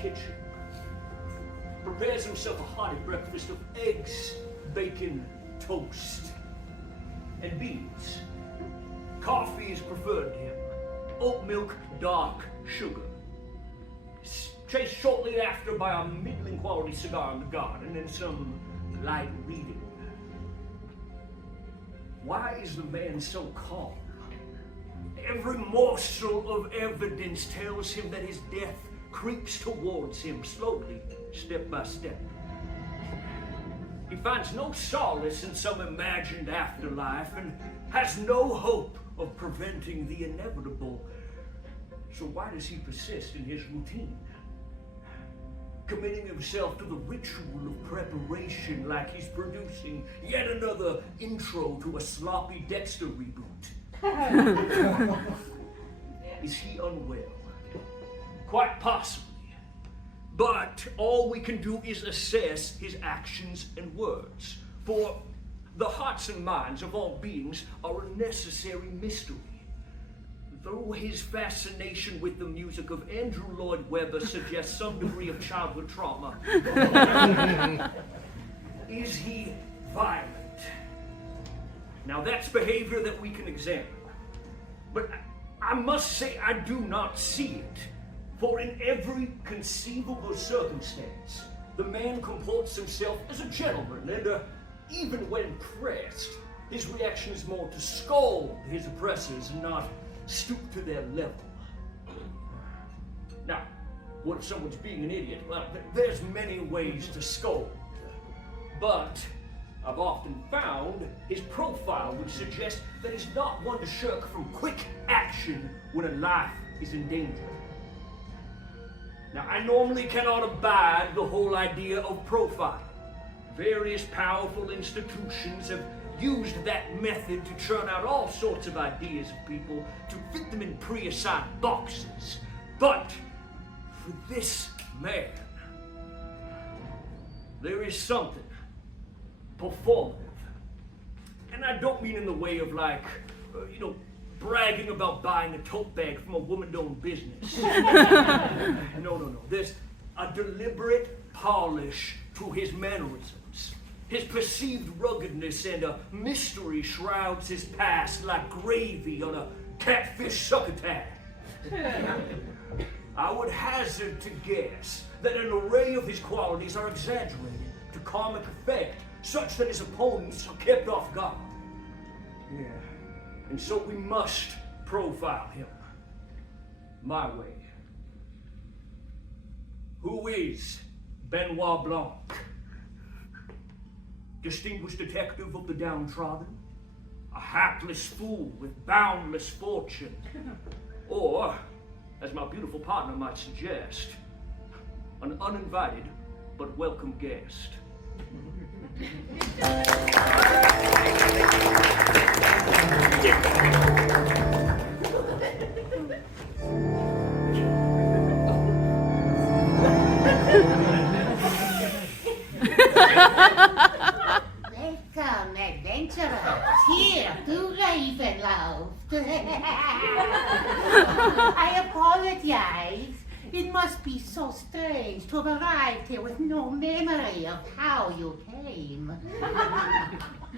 kitchen, prepares himself a hearty breakfast of eggs, bacon, toast, and beans. Coffee is preferred to him. Oat milk, dark sugar. Chased shortly after by a middling quality cigar in the garden and some light reading. Why is the man so calm? Every morsel of evidence tells him that his death creeps towards him slowly, step by step. He finds no solace in some imagined afterlife and has no hope of preventing the inevitable. So why does he persist in his routine? Committing himself to the ritual of preparation like he's producing yet another intro to a sloppy Dexter reboot. Is he unwell? Quite possibly. But all we can do is assess his actions and words. For the hearts and minds of all beings are a necessary mystery. Though his fascination with the music of Andrew Lloyd Webber suggests some degree of childhood trauma, is he violent? Now that's behavior that we can examine. But I must say I do not see it. For in every conceivable circumstance, the man comports himself as a gentleman, and even when pressed, his reaction is more to scold his oppressors and not stoop to their level. Now, what if someone's being an idiot? Well, there's many ways to scold. But I've often found his profile would suggest that he's not one to shirk from quick action when a life is in danger. Now, I normally cannot abide the whole idea of profiling. Various powerful institutions have used that method to churn out all sorts of ideas of people to fit them in pre-assigned boxes. But for this man, there is something performative. And I don't mean in the way of like, bragging about buying a tote bag from a woman-owned business. No. There's a deliberate polish to his mannerisms. His perceived ruggedness and a mystery shrouds his past like gravy on a catfish succotash. I would hazard to guess that an array of his qualities are exaggerated to comic effect, such that his opponents are kept off guard. Yeah. And so we must profile him. My way. Who is Benoit Blanc? Distinguished detective of the downtrodden? A hapless fool with boundless fortune? Or, as my beautiful partner might suggest, an uninvited but welcome guest? Welcome, adventurers, here to Ravenloft. I apologize. It must be so strange to have arrived here with no memory of how you came.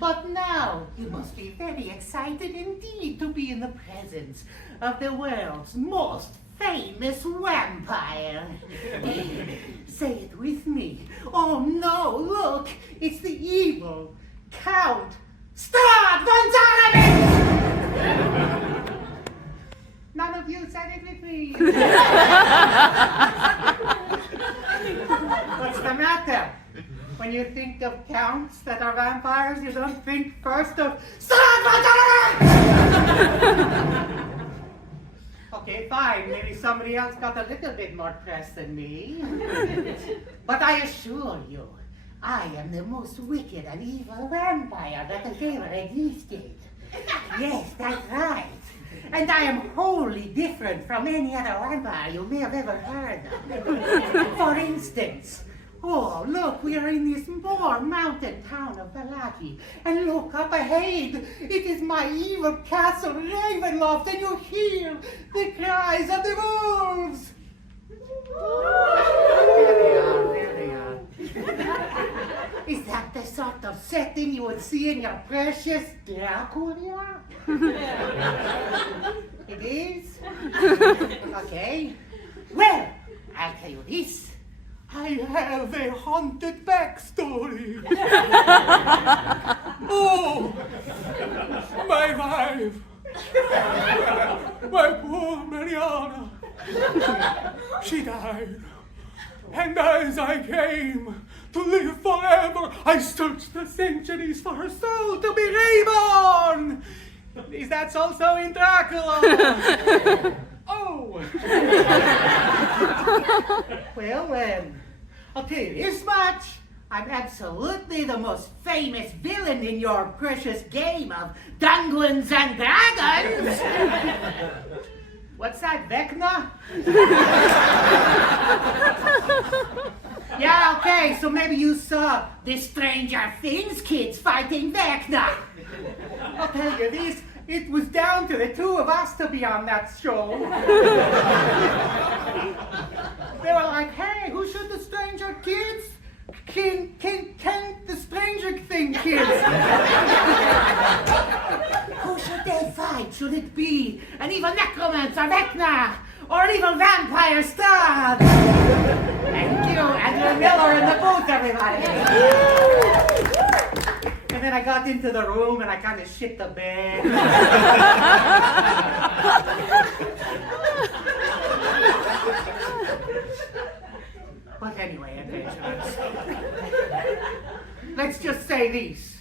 But now you must be very excited indeed to be in the presence of the world's most famous vampire. Say it with me. Oh no, look, it's the evil Count Strahd Von Zarovich! None of you said it with me. What's the matter? When you think of counts that are vampires, you don't think first of Strahd Von Zarovich! Okay, fine. Maybe somebody else got a little bit more press than me. But I assure you, I am the most wicked and evil vampire that has ever existed. Yes, that's right. And I am wholly different from any other vampire you may have ever heard of. For instance, oh, look, we are in this poor mountain town of Valaki. And look up ahead, it is my evil castle Ravenloft, and you hear the cries of the wolves. of setting you would see in your precious Dracula? It is? Okay. Well, I'll tell you this. I have a haunted backstory. Oh, my wife. My poor Mariana. She died. And as I came to live forever, I searched the centuries for her soul to be reborn. Is that also in Dracula? Oh! Well, I'll tell you this much. I'm absolutely the most famous villain in your precious game of Dungeons and Dragons. What's that, Vecna? Yeah, okay, so maybe you saw the Stranger Things kids fighting Vecna. I'll tell you this, it was down to the two of us to be on that show. They were like, hey, who should the Stranger Kids? King, the Stranger Thing kids. Who should they fight? Should it be an evil necromancer, Vecna, or an evil vampire, Strahd? Thank you, Andrew Miller in the booth, everybody. And then I got into the room and I kind of shit the bed. But anyway, adventurers, let's just say this.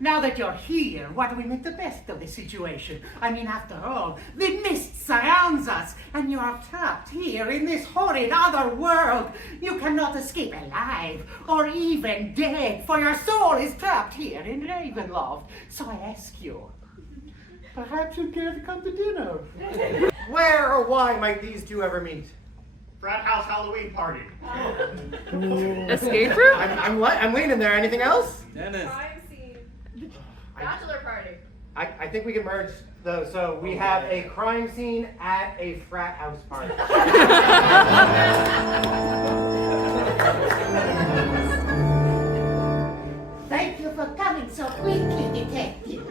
Now that you're here, what do we make the best of the situation? I mean, after all, the mist surrounds us, and you're trapped here in this horrid other world. You cannot escape alive, or even dead, for your soul is trapped here in Ravenloft. So I ask you, perhaps you'd care to come to dinner? Where or why might these two ever meet? Frat house Halloween party. Escape room? I'm leaning there. Anything else? Dennis. Crime scene. Bachelor party. I think we can merge those. So we have a crime scene at a frat house party. Thank you for coming so quickly, detective.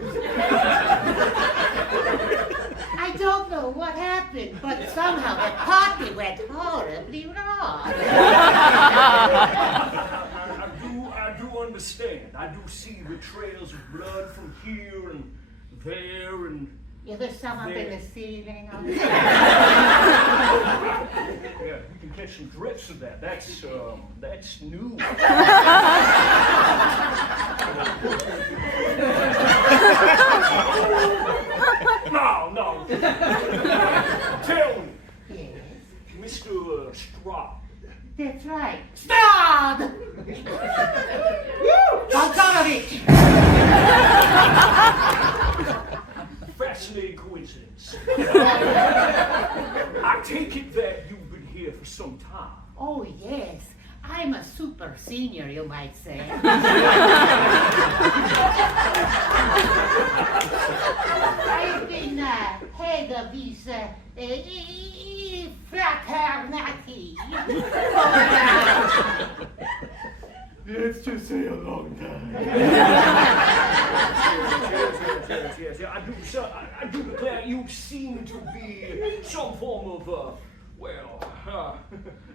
I don't know what happened, but somehow the party went horribly wrong. I do understand. I do see the trails of blood from here and there and... Yeah, there's some up in the ceiling. Yeah, we can catch some drips of that. That's new. No. Tell me, Yes, Mr. Strahd. that's right. Strahd! Von Zarovich! Fascinating coincidence. I take it that you've been here for some time. Oh, yes. I'm a super senior, you might say. I've been head of this fraternity Let's just say a long time. Yes. I do declare you seem to be some form of, are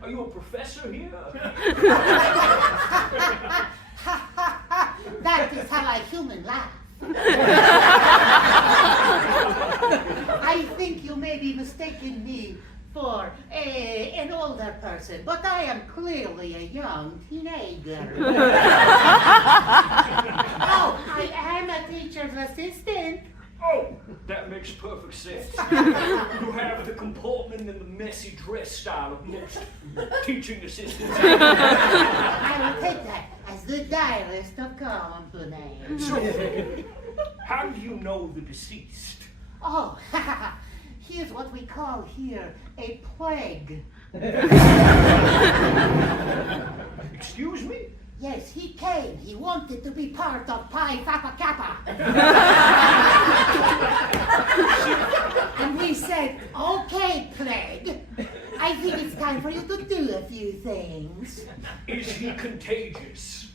you a professor here? That is how I human laugh. I think you may be mistaking me for an older person, but I am clearly a young teenager. Oh, I am a teacher's assistant. Oh, that makes perfect sense. You have the comportment and the messy dress style of most teaching assistants. I will take that as the direst of compliments. So, how do you know the deceased? Oh, here's what we call here a plague. Excuse me? Yes, he came. He wanted to be part of Pi Papa Kappa. And we said, okay, plague. I think it's time for you to do a few things. Is he contagious?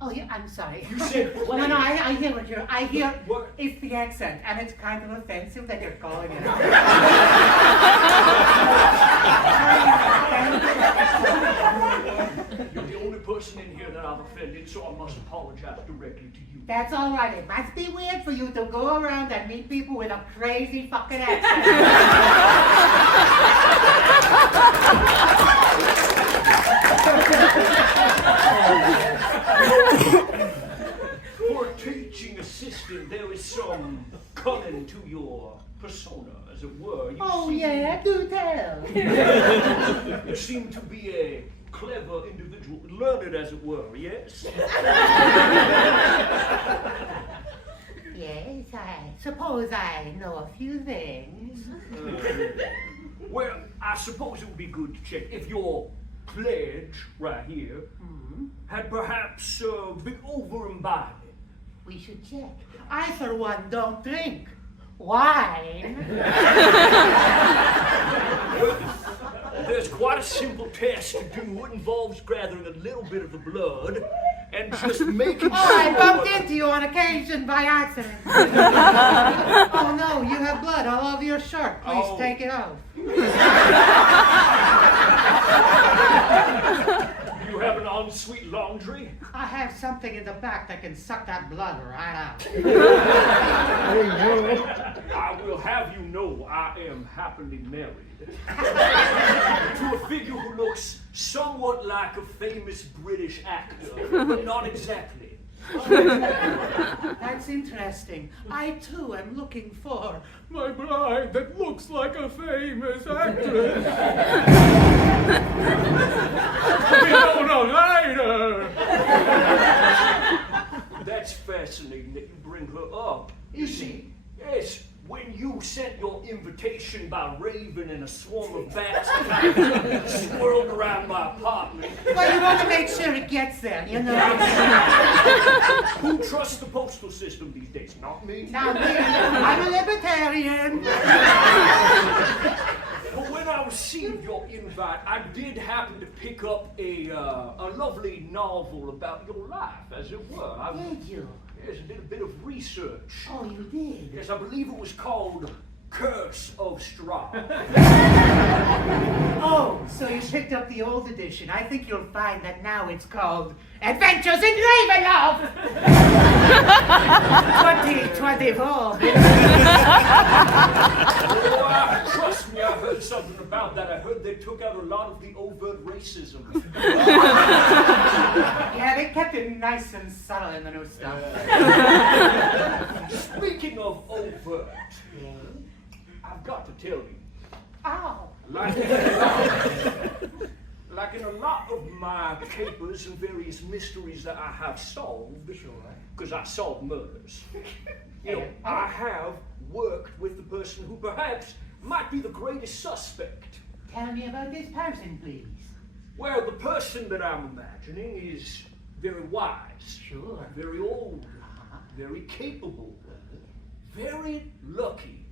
Oh, yeah, I'm sorry. You said No, play. no, I hear what you're, I hear, What? it's the accent, and it's kind of offensive that you're calling it out. You're the only person in here that I've offended, so I must apologize directly to you. That's all right. It must be weird for you to go around and meet people with a crazy fucking accent. For a teaching assistant, there is some cunning to your persona, as it were. Oh, yeah, do tell. You seem to be a clever individual, learned as it were, yes? Yes, I suppose I know a few things. Well, I suppose it would be good to check if your pledge right here had perhaps been over-imbibed. We should check. I, for one, don't drink wine. There's quite a simple test to do. It involves gathering a little bit of the blood and just making Oh, I sure. bumped into you on occasion by accident. Oh, no, you have blood all over your shirt. Please Oh. take it off. You have an ensuite laundry? I have something in the back that can suck that blood right out. I will have you know I am happily married to a figure who looks somewhat like a famous British actor, but not exactly. That's interesting. I, too, am looking for my bride that looks like a famous actress. Later. That's fascinating that you bring her up. You see, yes, when you sent your invitation by raven and a swarm of bats swirled around my apartment, Well, you want to make sure it gets there, you know. who trusts the postal system these days? Not me. Now, me, I'm a libertarian. But when I received your invite, I did happen to pick up a lovely novel about your life, as it were. Did you? Yes, I did a bit of research. Oh, you did? Yes, I believe it was called Curse of Strahd. Oh, so you picked up the old edition. I think you'll find that now it's called Adventures in Ravenloft 2024. Oh, trust me, I heard something about that. I heard they took out a lot of the overt racism. Yeah, they kept it nice and subtle in the new stuff. Speaking of overt, I've got to tell you, Oh. like in a lot of my papers and various mysteries that I have solved, because I solve murders, you know, I have worked with the person who perhaps might be the greatest suspect. Tell me about this person, please. Well, the person that I'm imagining is very wise, Sure. very old, very capable, very lucky.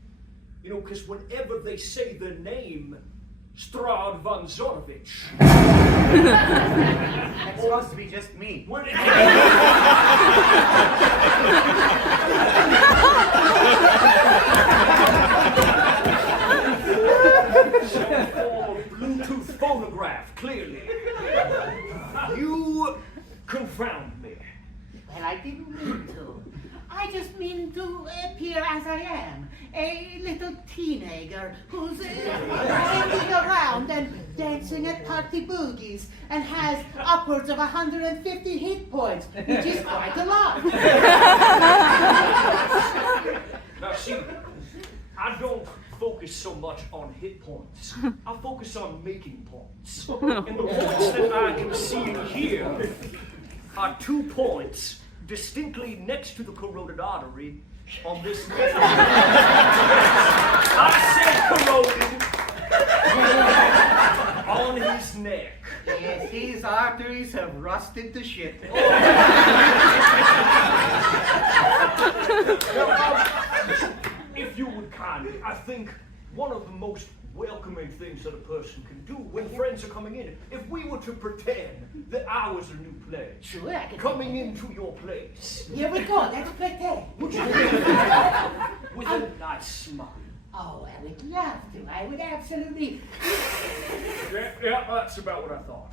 You know, because whenever they say the name Strahd Von Zarovich, That's supposed to be just me. when it some form of Bluetooth phonograph, clearly. You confound me. Well, I didn't mean to. I just mean to appear as I am. A little teenager who's hanging around and dancing at party boogies and has upwards of 150 hit points, which is quite a lot. Now see, I don't focus so much on hit points. I focus on making points. And the points that I can see in here are 2 points distinctly next to the carotid artery on this neck. I said carotid on his neck. Yes, his arteries have rusted to shit. If you would kindly, I think one of the most welcoming things that a person can do when friends are coming in. If we were to pretend that I was a new player, Sure, I can. coming into your place, Here we go. Let's pretend. with a nice smile. Oh, I would love to. I would absolutely. Yeah, that's about what I thought.